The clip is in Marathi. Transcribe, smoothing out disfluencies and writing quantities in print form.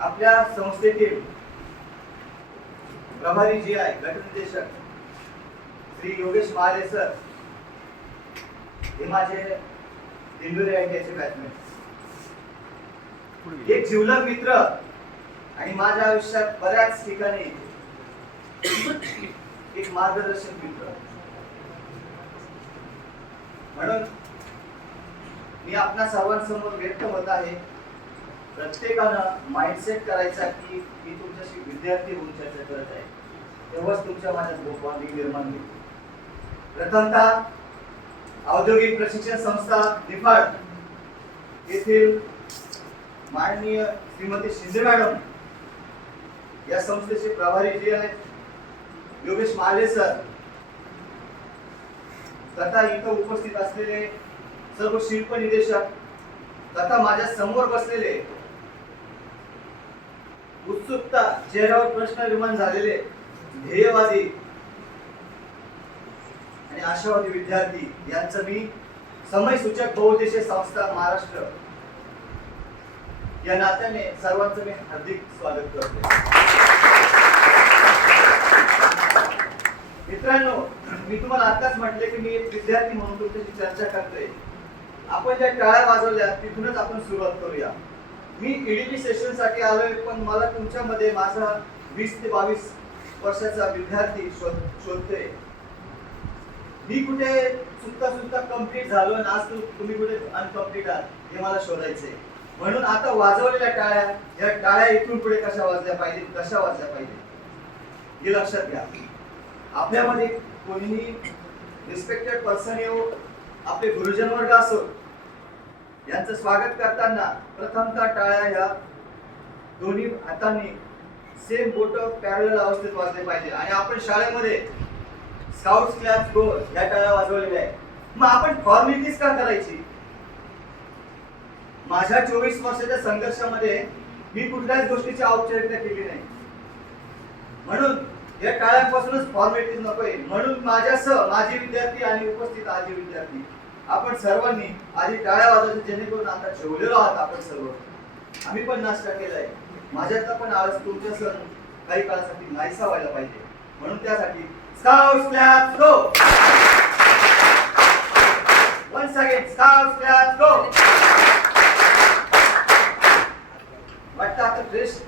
आपल्या संस्थेतील प्रभारी जी आहे गटनिर्देशक श्री योगेश महाले सर हे माझे दिंडोरी आयटीचे बॅचमेट, एक जिवलग मित्र आणि माझ्या आयुष्यात बऱ्याच ठिकाणी एक मार्गदर्शक मित्र म्हणून मी आपल्या सर्वांसमोर व्यक्त होत आहे. प्रत्येकानं माइंडसेट करायचा की मी तुमच्याशी विद्यार्थी होऊन चर्चा करत आहे, तेव्हाच तुमच्या माझ्यात बॉन्डिंग निर्माण होईल. प्रथमतः औद्योगिक प्रशिक्षण संस्था निफाड येथील माननीय श्रीमती शिंदे मॅडम या संस्थेचे प्रभारी जे आहेत योगेश महाले सर, तथा इथं उपस्थित असलेले सर्व शिल्प निदेशक तथा माझ्या समोर बसलेले उत्सुकता चेहऱ्यावर प्रश्न निर्माण झालेले ध्येयवादी आणि आशावादी विद्यार्थी यांचं मी समयसूचक बहुउद्देशीय संस्था महाराष्ट्र या नात्याने सर्वांचं मी हार्दिक स्वागत करतो. मित्रांनो, मी तुम्हाला आताच म्हटले की मी एक विद्यार्थी म्हणून तुमच्याशी चर्चा करतोय. आपण ज्या टाळ्या वाजवल्या तिथूनच आपण सुरुवात करूया. मी ईडीपी सेशन साठी आलोय, पण मला तुमच्यामध्ये माझा 20 ते 22 वर्षाचा विद्यार्थी शोधतोय. मी कुठे सुद्धा कंप्लीट झालो आणि आज तुम्ही कुठे अनकम्प्लीट आहात हे मला शोधायचंय. म्हणून आता वाजवलेल्या टाळ्या, या टाळ्या इथून पुढे कशा वाजल्या पाहिजे हे लक्षात घ्या. आपल्यामध्ये कोणीही रिस्पेक्टेड पर्सन येऊ, आपले गुरुजन वर्ग असो, यांचं स्वागत करताना प्रथमतः टाळ्या ह्या दोन्ही हातांनी सेम बोट पॅरलल अवस्थेत वाजले पाहिजे. आणि आपण शाळेमध्ये स्काउट्स क्लास गो या टाळ्या वाजवलेल्या आहेत. मग आपण फॉर्मॅलिटीज का करायची? माझ्या 24 वर्षाच्या संघर्षामध्ये मी कुठल्याच गोष्टीची औपचारिकता केली नाही. म्हणून या टाळ्यांपासूनच फॉर्मॅलिटीज नकोय. म्हणून माझ्यासह माझे विद्यार्थी आणि उपस्थित आजी विद्यार्थी आपण सर्वांनी आधी टाळ्या वाजवायच्या, जेणेकरून आता जेवलेलो आहात आपण सर्व. आम्ही पण नाश्ता केलाय. माझ्यातला पण आवाज तुमच्यासह काही काळासाठी नाहीसा व्हायला पाहिजे. म्हणून त्यासाठी स्काउट्स क्लास गो. वन्स अगेन स्काउट्स क्लास गो. वाटतं आता फ्रेश